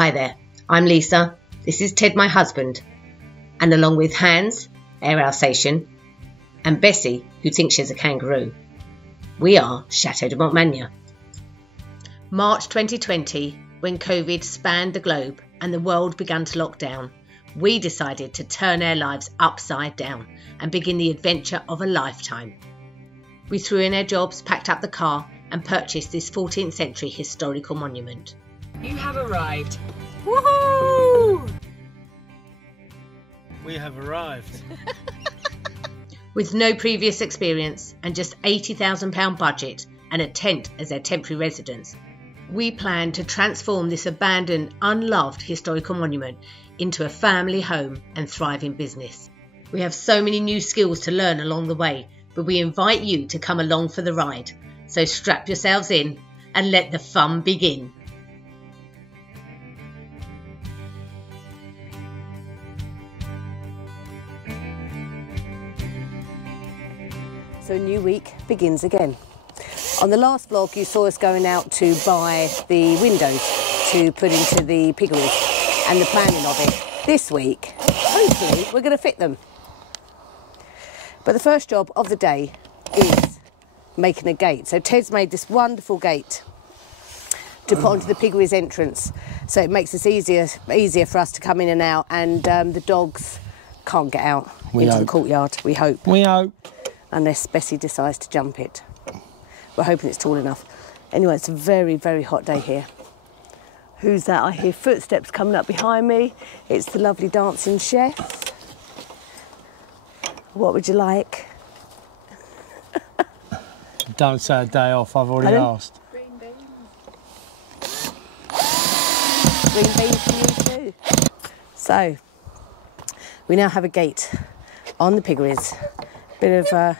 Hi there, I'm Lesa, this is Ted, my husband, and along with Hans, Air Alsatian, and Bessie, who thinks she's a kangaroo, we are Chateau de Montmagny. March 2020, when COVID spanned the globe and the world began to lock down, we decided to turn our lives upside down and begin the adventure of a lifetime. We threw in our jobs, packed up the car and purchased this 14th century historical monument. You have arrived. Woohoo! We have arrived. With no previous experience and just £80,000 budget and a tent as our temporary residence, we plan to transform this abandoned, unloved historical monument into a family home and thriving business. We have so many new skills to learn along the way, but we invite you to come along for the ride. So strap yourselves in and let the fun begin. So a new week begins again. On the last vlog you saw us going out to buy the windows to put into the piggeries and the planning of it. This week, hopefully, we're going to fit them. But the first job of the day is making a gate. So Ted's made this wonderful gate to put onto the piggeries entrance. So it makes it easier for us to come in and out, and the dogs can't get out into the courtyard, we hope. We hope. Unless Bessie decides to jump it. We're hoping it's tall enough. Anyway, it's a very, very hot day here. Who's that? I hear footsteps coming up behind me. It's the lovely dancing chef. What would you like? Don't say a day off, I've already asked. Green beans. Green beans for you too. So, we now have a gate on the piggeries. Bit of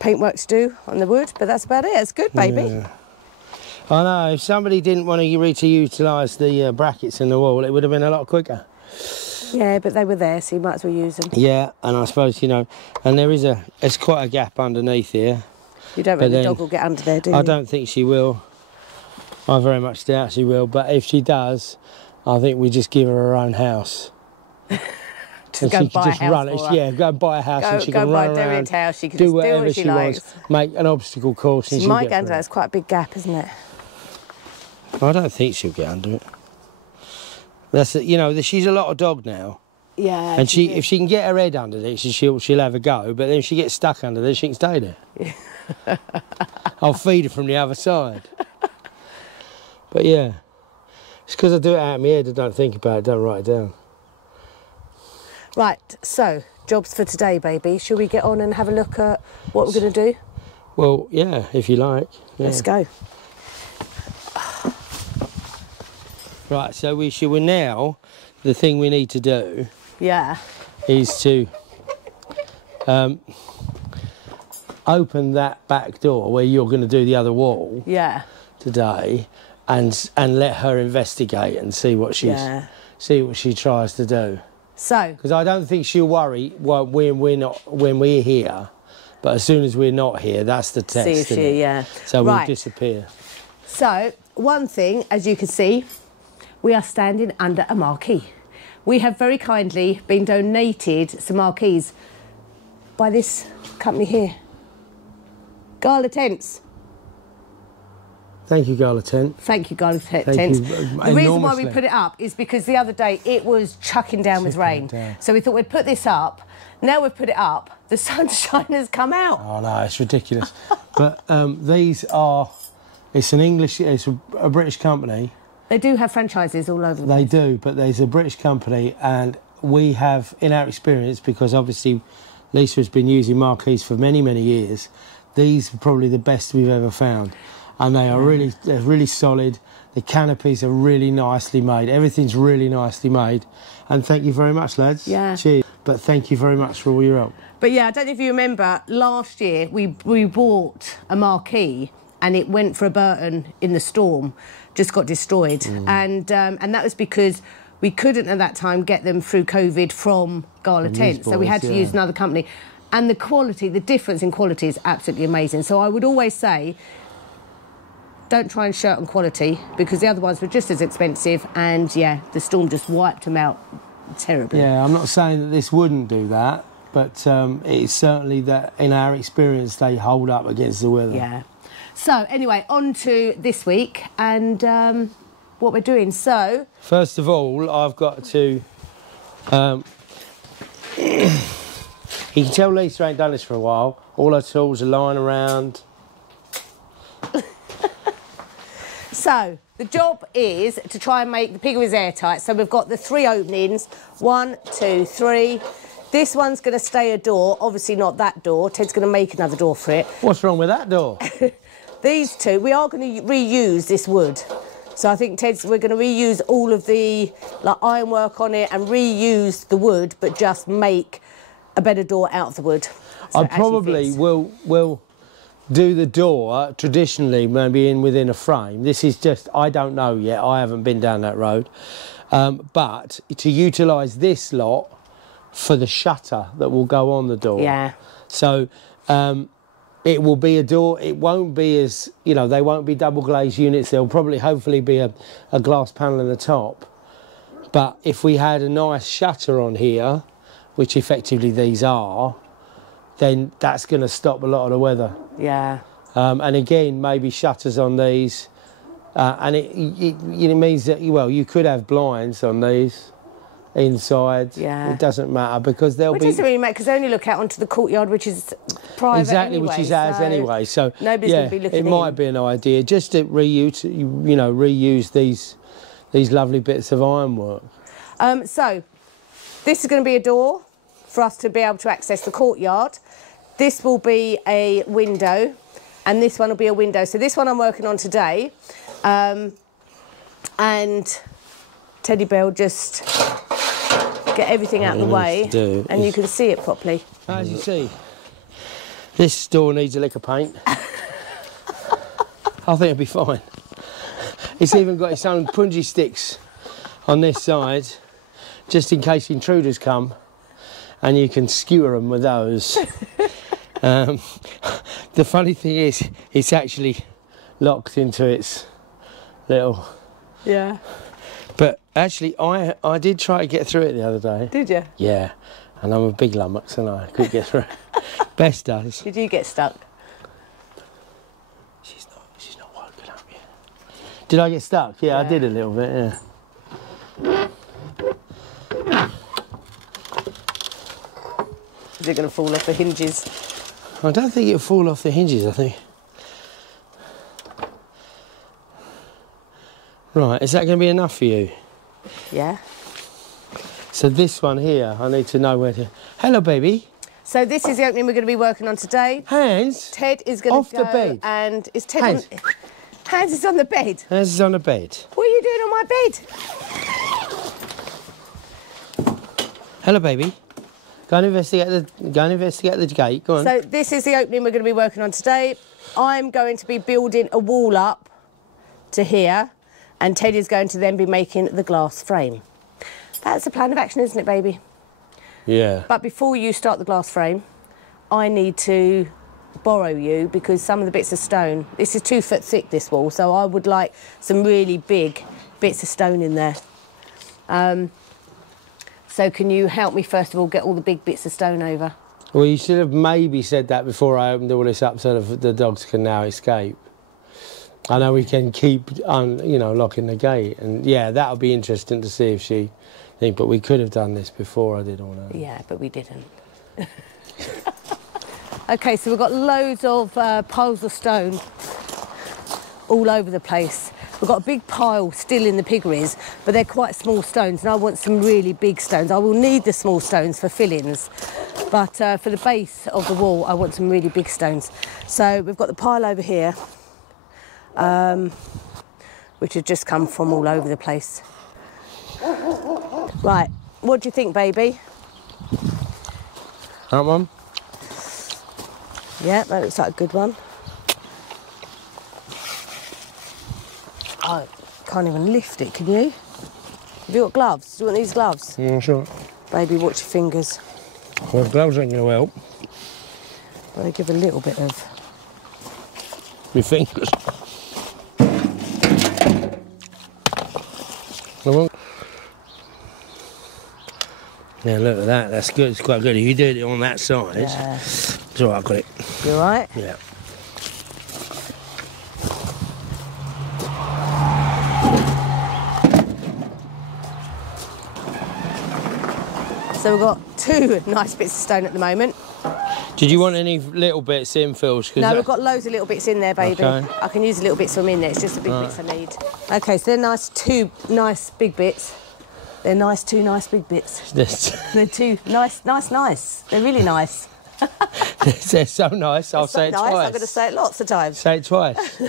paintwork to do on the wood, but that's about it. It's good, baby. Yeah. I know, if somebody didn't want to utilise the brackets in the wall, it would have been a lot quicker. Yeah, but they were there, so you might as well use them. Yeah, and I suppose, you know, and there's quite a gap underneath here. You don't reckon the dog will get under there, do you? I don't think she will. I very much doubt she will, but if she does, I think we just give her her own house. Just go and buy a house for her. Yeah, go and buy a house and she can run around, house. She can do just whatever she wants, make an obstacle course and she might get under that. It's quite a big gap, isn't it? I don't think she'll get under it. That's it, you know, she's a lot of dog now. Yeah. And if she can get her head under it, she'll have a go. But then if she gets stuck under there, she can stay there. Yeah. I'll feed her from the other side. But yeah, it's because I do it out of my head. I don't think about it. Don't write it down. Right, so, jobs for today, baby. Shall we get on and have a look at what we're going to do? Well, yeah, if you like. Yeah. Let's go. Right, so we're now, the thing we need to do is to open that back door where you're going to do the other wall today and let her investigate and see what she tries to do. So, because I don't think she'll worry when we're here, but as soon as we're not here, that's the test. See if So we'll disappear. So, one thing, as you can see, we are standing under a marquee. We have very kindly been donated some marquees by this company here, Gala Tents. Thank you, Gala Tent. Thank you, Gala Tents. The reason why we put it up is because the other day it was chucking down with rain. So we thought we'd put this up. Now we've put it up, the sunshine has come out. Oh, no, it's ridiculous. But these are... It's a British company. They do have franchises all over the place. They do, but there's a British company, and we have, in our experience, because obviously Lesa has been using marquees for many, many years, these are probably the best we've ever found. And they're really solid. The canopies are really nicely made. Everything's really nicely made. And thank you very much, lads. Yeah. Cheers. But thank you very much for all your help. But yeah, I don't know if you remember, last year we bought a marquee and it went for a Burton in the storm, just got destroyed. And that was because we couldn't at that time get them through COVID from Gala Tent. So we had to use another company. And the quality, the difference in quality is absolutely amazing. So I would always say, don't try and shirt on quality, because the other ones were just as expensive, and yeah, the storm just wiped them out terribly. Yeah, I'm not saying that this wouldn't do that, but it's certainly that in our experience they hold up against the weather. Yeah. So anyway, on to this week and what we're doing. So first of all, I've got to. You can tell Lesa ain't done this for a while. All her tools are lying around. So the job is to try and make the piggeries airtight. So we've got the 3 openings, 1, 2, 3. This one's going to stay a door, obviously not that door. Ted's going to make another door for it. What's wrong with that door? These 2, we are going to reuse this wood. So I think we're going to reuse all of the ironwork on it and reuse the wood, but just make a better door out of the wood. So I probably will do the door traditionally, maybe within a frame. This is just, I don't know yet. I haven't been down that road. But to utilise this lot for the shutter that will go on the door. Yeah. So it will be a door. It won't be as, you know, they won't be double glazed units. There'll probably, hopefully, be a glass panel in the top. But if we had a nice shutter on here, which effectively these are, then that's going to stop a lot of the weather. Yeah. And again, maybe shutters on these. And it means that, well, you could have blinds on these inside. Yeah. It doesn't matter because they'll Which be... doesn't really matter because they only look out onto the courtyard, which is private exactly, anyway, which is ours anyway. So nobody's going to be looking it might be an idea just to reuse, reuse these lovely bits of ironwork. So this is going to be a door for us to be able to access the courtyard. This will be a window, and this one will be a window. So this one I'm working on today, and Teddy Bear will just get everything out of the way, and you can see it properly. As you see, this door needs a lick of paint. I think it'll be fine. It's even got its own punji sticks on this side, just in case intruders come, and you can skewer them with those. The funny thing is, it's actually locked into its little... Yeah. But actually, I did try to get through it the other day. Did you? Yeah, and I'm a big lummox, and I couldn't get through it. Bess does. Did you get stuck? She's not woken up yet. Did I get stuck? Yeah, I did a little bit, yeah. Is it going to fall off the hinges? I don't think it'll fall off the hinges, I think. Right, is that going to be enough for you? Yeah. So this one here, I need to know where to... Hello, baby. So this is the opening we're going to be working on today. Hands. Ted is going to go... Off the bed. And is Ted Hands. Hands is on the bed. Hands is on the bed. What are you doing on my bed? Hello, baby. Go and investigate the gate. Go on. So this is the opening we're going to be working on today. I'm going to be building a wall up to here, and Ted is going to then be making the glass frame. That's the plan of action, isn't it, baby? Yeah. But before you start the glass frame, I need to borrow you, because some of the bits of stone, this is 2 foot thick, this wall, so I would like some really big bits of stone in there. So can you help me, first of all, get all the big bits of stone over? Well, you should have maybe said that before I opened all this up so that the dogs can now escape. I know we can keep, locking the gate. And, yeah, that'll be interesting to see if she... But we could have done this before I did all that. Yeah, but we didn't. OK, so we've got loads of piles of stone all over the place. We've got a big pile still in the piggeries, but they're quite small stones, and I want some really big stones. I will need the small stones for fillings, but for the base of the wall, I want some really big stones. So we've got the pile over here, which has just come from all over the place. Right, what do you think, baby? That one? Yeah, that looks like a good one. I can't even lift it, can you? Have you got gloves? Do you want these gloves? Yeah, sure. Baby, watch your fingers. Well, gloves ain't going to help. Well, they give a little bit of... Your fingers. Yeah, look at that. That's good. It's quite good. If you do it on that side, Yeah. it's all right. I got it. You all right? Yeah. So we've got 2 nice bits of stone at the moment. Did you want any little bits in, Phils? No, we've got loads of little bits in there, baby. Okay. I can use the little bits from in there. It's just the big bits I need. Okay, so they're two nice big bits. They're nice, 2 nice big bits. They're 2 nice. They're really nice. They're so nice. I'll say it twice. I'm going to say it lots of times. Say it twice.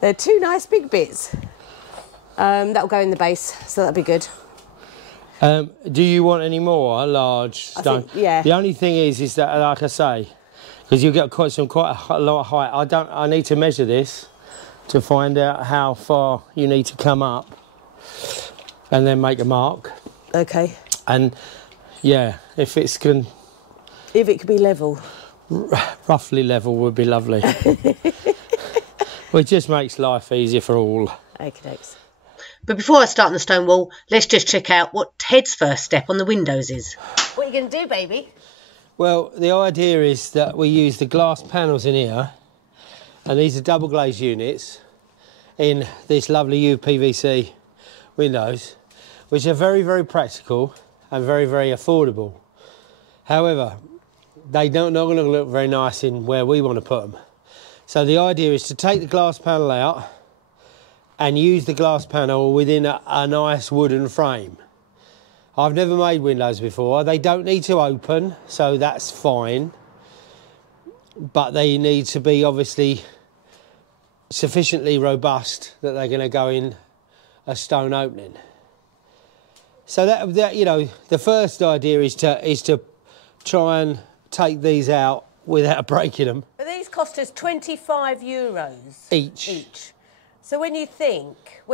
They're 2 nice big bits. That'll go in the base, so that'll be good. Do you want any more large stone? Yeah. The only thing is that, like I say, because you get quite a lot of height. I need to measure this to find out how far you need to come up, and then make a mark. Okay. And yeah, if it could be level. Roughly level would be lovely. Well, it just makes life easier for all. Okay, thanks. But before I start on the stone wall, let's just check out what Ted's first step on the windows is. What are you going to do, baby? Well, the idea is that we use the glass panels in here, and these are double glazed units in this lovely UPVC windows, which are very, very practical and very, very affordable. However, they're not going to look very nice in where we want to put them. So the idea is to take the glass panel out and use the glass panel within a nice wooden frame. I've never made windows before. They don't need to open, so that's fine. But they need to be obviously sufficiently robust that they're going to go in a stone opening. So that you know, the first idea is to try and take these out without breaking them. But these cost us €25 each. So when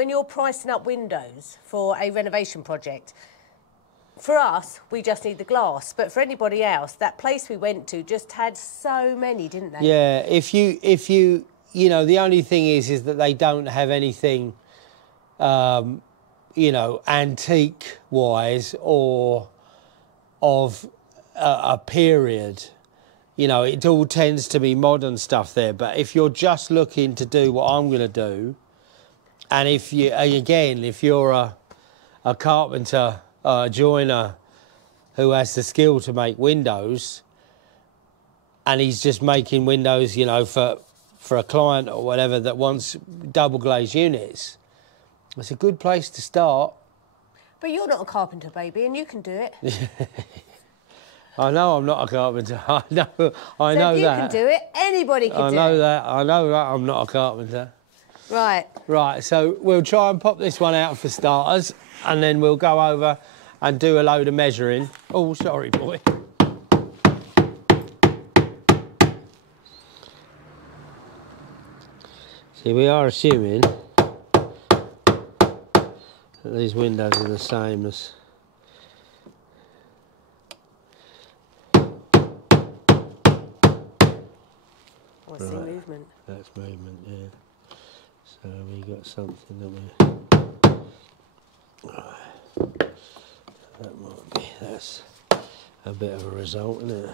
you're pricing up windows for a renovation project, for us, we just need the glass. But for anybody else, that place we went to just had so many, didn't they? Yeah, if you know, the only thing is that they don't have anything, you know, antique-wise or of a period. You know, it all tends to be modern stuff there. But if you're just looking to do what I'm going to do, and if you're a carpenter, a joiner who has the skill to make windows, and he's just making windows, you know, for a client or whatever that wants double glazed units, it's a good place to start. But you're not a carpenter, baby, and you can do it. I know I'm not a carpenter. I know So you that. can do it. Anybody can do it. I know that I'm not a carpenter. Right. Right, so we'll try and pop this one out for starters, and then we'll go over and do a load of measuring. Oh, sorry, boy. See, we are assuming that these windows are the same as... What's the movement? That's movement, yeah. So we got something that that might be, that's a bit of a result, isn't it?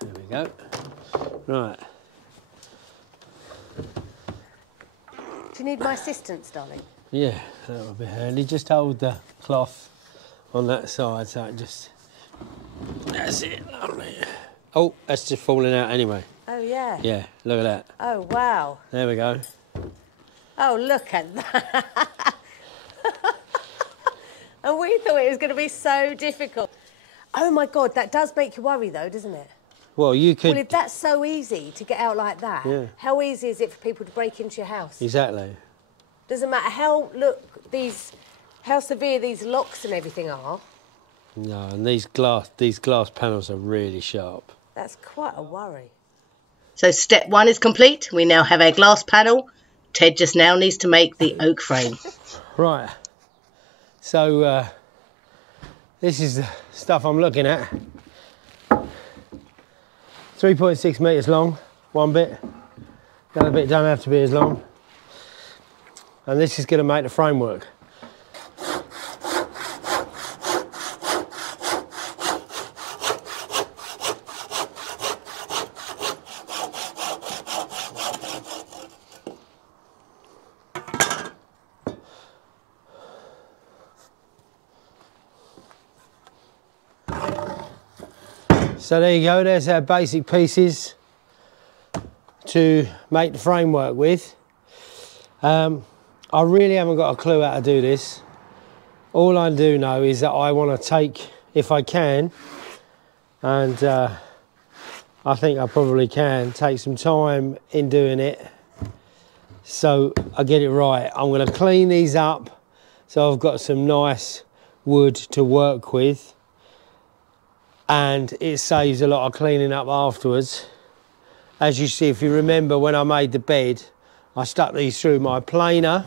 There we go. Right. Do you need my assistance, darling? Yeah, that would be handy. Just hold the cloth on that side so it just... That's it, lovely. Oh, that's just falling out anyway. Oh, yeah. Yeah, look at that. Oh, wow. There we go. Oh, look at that. And we thought it was going to be so difficult. Oh, my God, that does make you worry, though, doesn't it? Well, you could... Well, if that's so easy to get out like that, yeah. How easy is it for people to break into your house? Exactly. Doesn't matter how severe these locks and everything are. No, and these glass panels are really sharp. That's quite a worry. So step 1 is complete. We now have our glass panel Ted just now needs to make the oak frame. Right, so this is the stuff I'm looking at. 3.6 metres long, one bit. The other bit don't have to be as long. And this is going to make the framework. So there you go, there's our basic pieces to make the framework with. I really haven't got a clue how to do this. All I do know is that I want to take, if I can, and I think I probably can, take some time in doing it so I get it right. I'm going to clean these up so I've got some nice wood to work with, and it saves a lot of cleaning up afterwards. As you see, if you remember when I made the bed, I stuck these through my planer,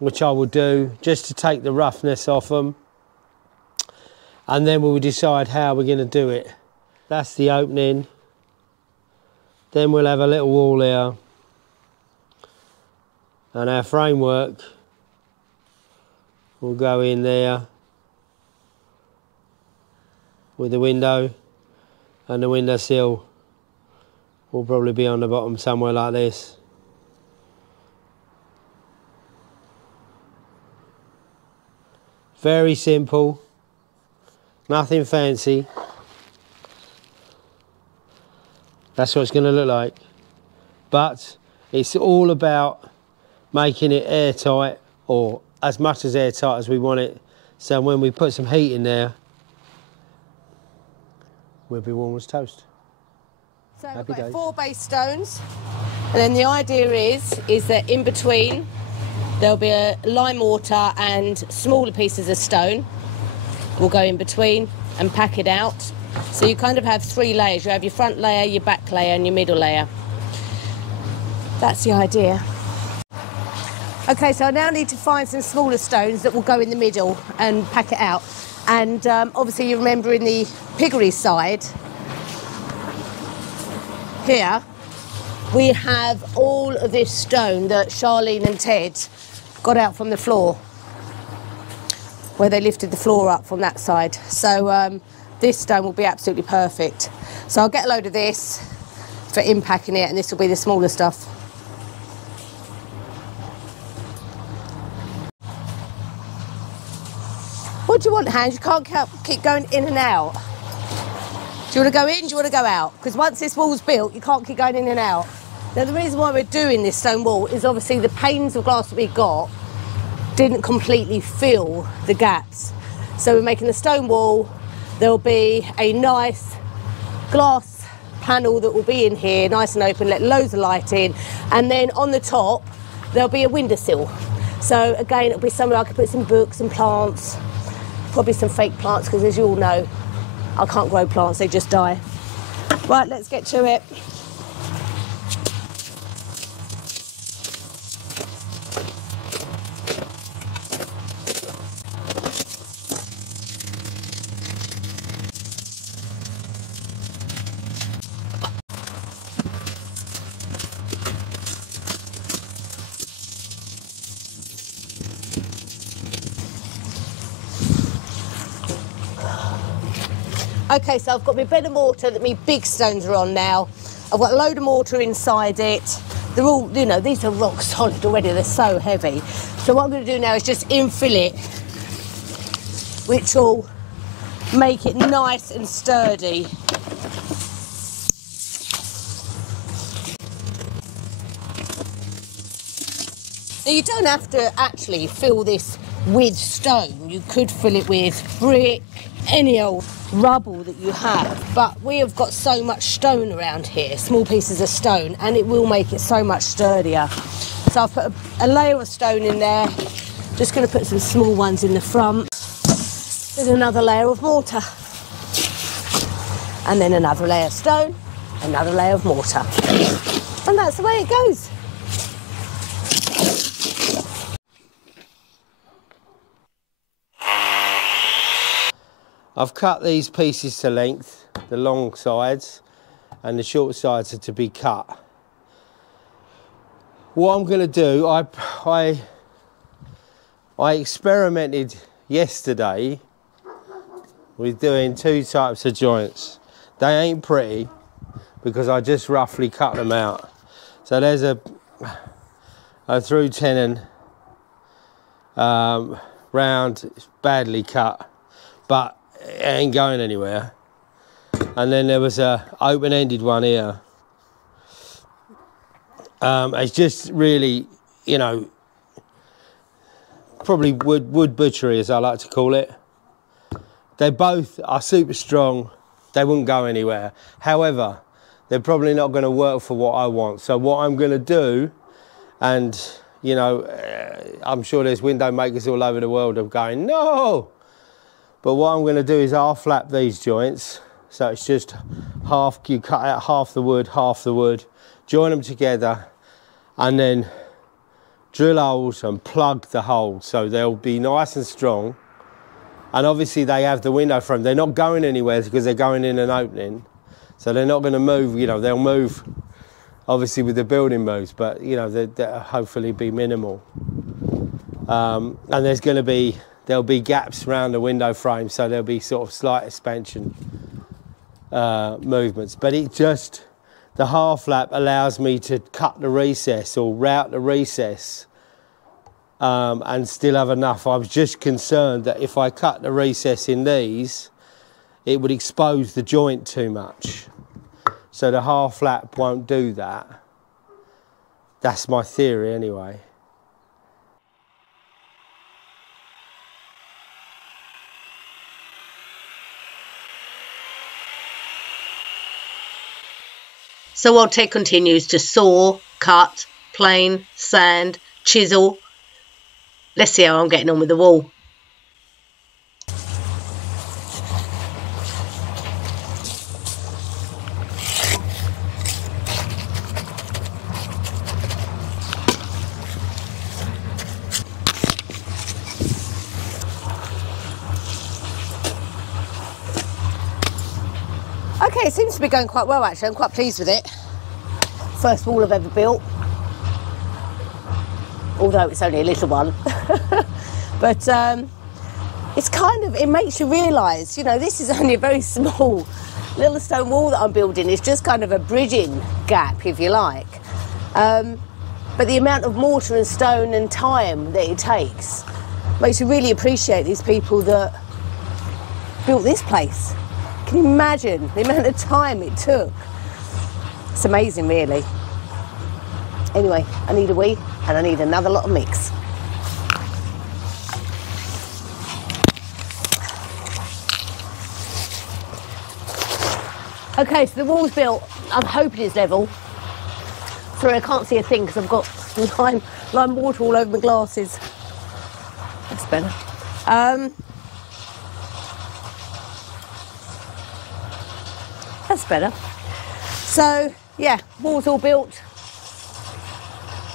which I will do just to take the roughness off them, and then we'll decide how we're going to do it. That's the opening. Then we'll have a little wall here, and our framework will go in there with the window, and the windowsill will probably be on the bottom somewhere like this. Very simple, nothing fancy. That's what it's going to look like. But it's all about making it airtight, or as much as airtight as we want it, so when we put some heat in there, we'll be warm as toast. So we've got 4 base stones, and then the idea is that in between there'll be a lime mortar and smaller pieces of stone. We'll go in between and pack it out. So you kind of have 3 layers. You have your front layer, your back layer, and your middle layer. That's the idea. Okay, so I now need to find some smaller stones that will go in the middle and pack it out. And obviously you remember in the piggery side, here, we have all of this stone that Charlene and Ted got out from the floor, where they lifted the floor up from that side. So this stone will be absolutely perfect. So I'll get a load of this for impacking it, and this will be the smaller stuff. What do you want, Hans? You can't keep going in and out. Do you want to go in? Do you want to go out? Because once this wall's built, you can't keep going in and out. Now, the reason why we're doing this stone wall is obviously the panes of glass that we got didn't completely fill the gaps. So we're making the stone wall. There'll be a nice glass panel that will be in here, nice and open, let loads of light in. And then on the top, there'll be a windowsill. So again, it'll be somewhere I could put some books and plants, probably some fake plants, because as you all know, I can't grow plants, they just die. Right, let's get to it. Okay, so I've got my bed of mortar that my big stones are on now. I've got a load of mortar inside it. They're all, you know, these are rock solid already, they're so heavy. So what I'm going to do now is just infill it, which will make it nice and sturdy. Now you don't have to actually fill this with stone. You could fill it with brick, any old rubble that you have, but we have got so much stone around here, small pieces of stone, and it will make it so much sturdier. So I've put a layer of stone in there, just going to put some small ones in the front, then another layer of mortar, and then another layer of stone, another layer of mortar, and that's the way it goes. I've cut these pieces to length, the long sides, and the short sides are to be cut. What I'm going to do, I experimented yesterday with doing 2 types of joints. They ain't pretty because I just roughly cut them out. So there's a through tenon round, it's badly cut, but it ain't going anywhere. And then there was a open-ended one here. It's just really, you know, probably wood butchery, as I like to call it. They both are super strong. They wouldn't go anywhere. However, they're probably not going to work for what I want. So what I'm going to do, and you know, I'm sure there's window makers all over the world of going, no! But what I'm going to do is half flap these joints. So it's just half, you cut out half the wood, join them together, and then drill holes and plug the holes so they'll be nice and strong. And obviously they have the window frame. They're not going anywhere because they're going in an opening. So they're not going to move, you know, they'll move obviously with the building moves, but you know, they'll hopefully be minimal. And there'll be gaps around the window frame, so there'll be sort of slight expansion movements. But it just, the half flap allows me to cut the recess or route the recess and still have enough. I was just concerned that if I cut the recess in these, it would expose the joint too much. So the half flap won't do that. That's my theory anyway. So while Ted continues to saw, cut, plane, sand, chisel, let's see how I'm getting on with the wall. Okay, it seems to be going quite well actually. I'm quite pleased with it. First wall I've ever built, although it's only a little one. But it's kind of, it makes you realise, you know, this is only a very small little stone wall that I'm building. It's just kind of a bridging gap, if you like. But the amount of mortar and stone and time that it takes makes you really appreciate these people that built this place. Can you imagine the amount of time it took? It's amazing, really. Anyway, I need a wee and I need another lot of mix. Okay, so the wall's built. I'm hoping it's level. Sorry, I can't see a thing because I've got lime water all over my glasses. That's better. That's better. So, yeah, wall's all built.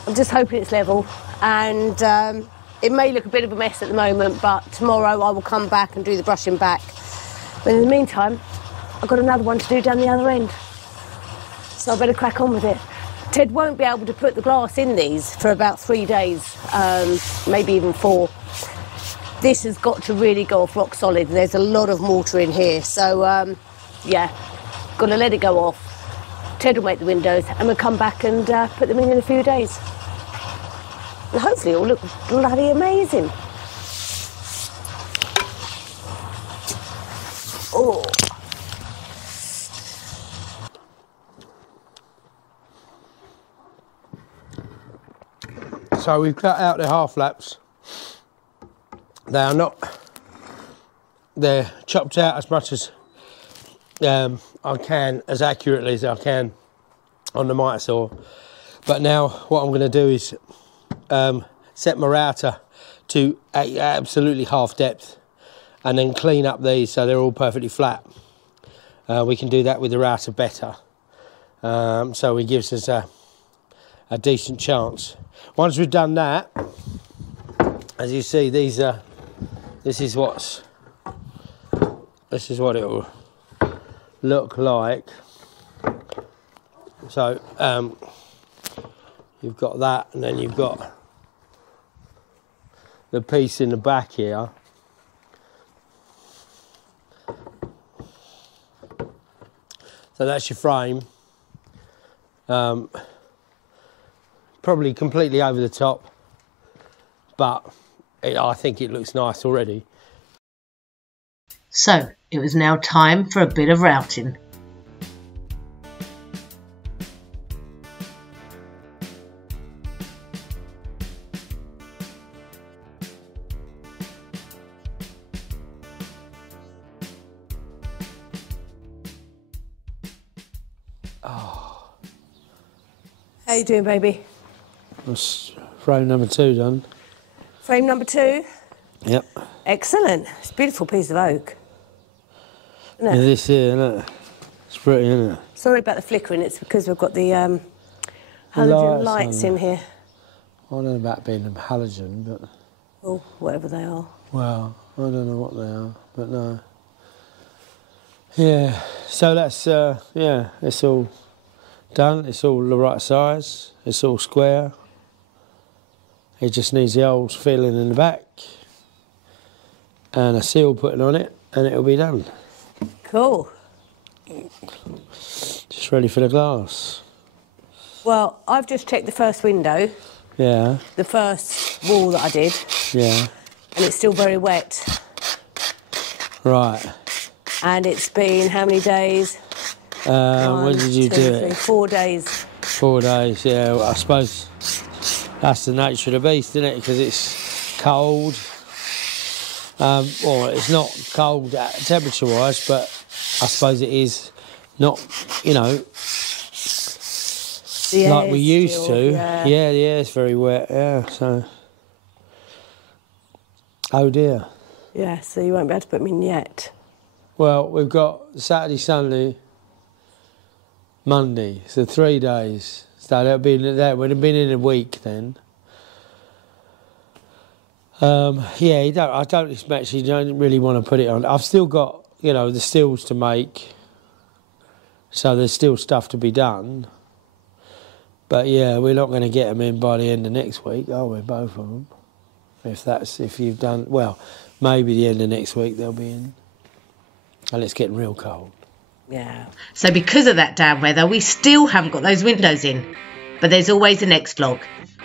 I'm just hoping it's level. And it may look a bit of a mess at the moment, but tomorrow I will come back and do the brushing back. But in the meantime, I've got another one to do down the other end. So I better crack on with it. Ted won't be able to put the glass in these for about 3 days, maybe even 4. This has got to really go off rock solid. There's a lot of mortar in here. So, yeah. Got to let it go off. Ted will make the windows and we'll come back and put them in a few days. And hopefully it'll look bloody amazing. Oh. So we've cut out the half flaps. They are not, they're chopped out as much as I can, as accurately as I can on the miter saw. But now what I'm going to do is set my router to absolutely half depth and then clean up these so they're all perfectly flat. We can do that with the router better. So it gives us a decent chance. Once we've done that, as you see, these this is what's this is what it will look like. So you've got that, and then you've got the piece in the back here. So that's your frame. Probably completely over the top, but I think it looks nice already. So it was now time for a bit of routing. How you doing, baby? That's frame number 2 done. Frame number 2? Yep. Excellent. It's a beautiful piece of oak. Yeah, this here, look. It's pretty, isn't it? Sorry about the flickering, it's because we've got the halogen lights in here. I don't know about being a halogen, but... Oh, whatever they are. Well, I don't know what they are, but no. Yeah, so that's, yeah, it's all done. It's all the right size. It's all square. It just needs the holes filling in the back and a seal putting on it, and it'll be done. Cool. Just ready for the glass. Well, I've just checked the first window. Yeah. The first wall that I did. Yeah. And it's still very wet. Right. And it's been how many days? When did you do it? 4 days. 4 days, yeah. Well, I suppose that's the nature of the beast, isn't it? Because it's cold. Well, it's not cold temperature-wise, but I suppose it is not, you know, like we used to. Yeah. Yeah, the air's very wet, yeah, so... Oh dear. Yeah, so you won't be able to put them in yet. Well, we've got Saturday, Sunday, Monday, so 3 days. So that would have been in a week then. Yeah, I don't expect you don't really want to put it on. I've still got, you know, the stills to make, so there's still stuff to be done. But yeah, we're not going to get them in by the end of next week, are we? Both of them. If you've done, well, maybe the end of next week they'll be in. And it's getting real cold. Yeah. So because of that damn weather, we still haven't got those windows in. But there's always the next vlog.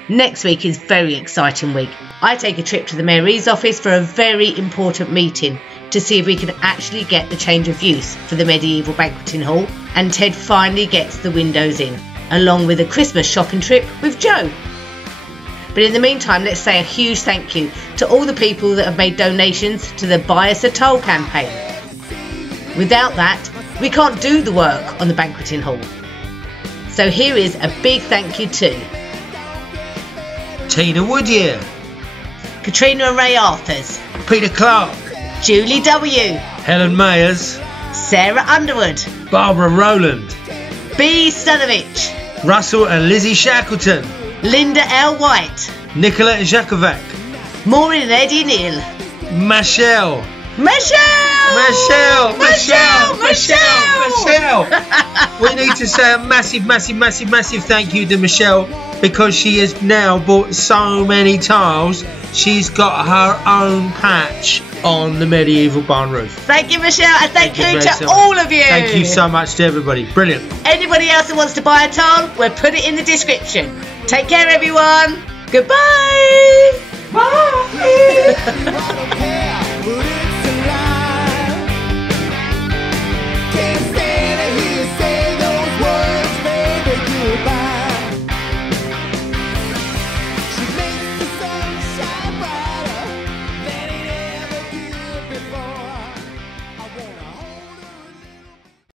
Next week is a very exciting week. I take a trip to the Mayor's office for a very important meeting to see if we can actually get the change of use for the medieval banqueting hall. And Ted finally gets the windows in, along with a Christmas shopping trip with Joe. But in the meantime, let's say a huge thank you to all the people that have made donations to the Buy Us a Toll campaign. Without that, we can't do the work on the banqueting hall. So here is a big thank you to Tina Woodyear, Katrina and Ray Arthurs, Peter Clark, Julie W, Helen Mayers, Sarah Underwood, Barbara Rowland, B Stanovich, Russell and Lizzie Shackleton, Linda L White, Nicola Jakovac, Maureen and Eddie Neal, Michelle, Michelle! We need to say a massive thank you to Michelle, because she has now bought so many tiles. She's got her own patch on the medieval barn roof. Thank you, Michelle, and thank you to all of you. Thank you so much to everybody. Brilliant. Anybody else that wants to buy a tile, we'll put it in the description. Take care, everyone. Goodbye. Bye.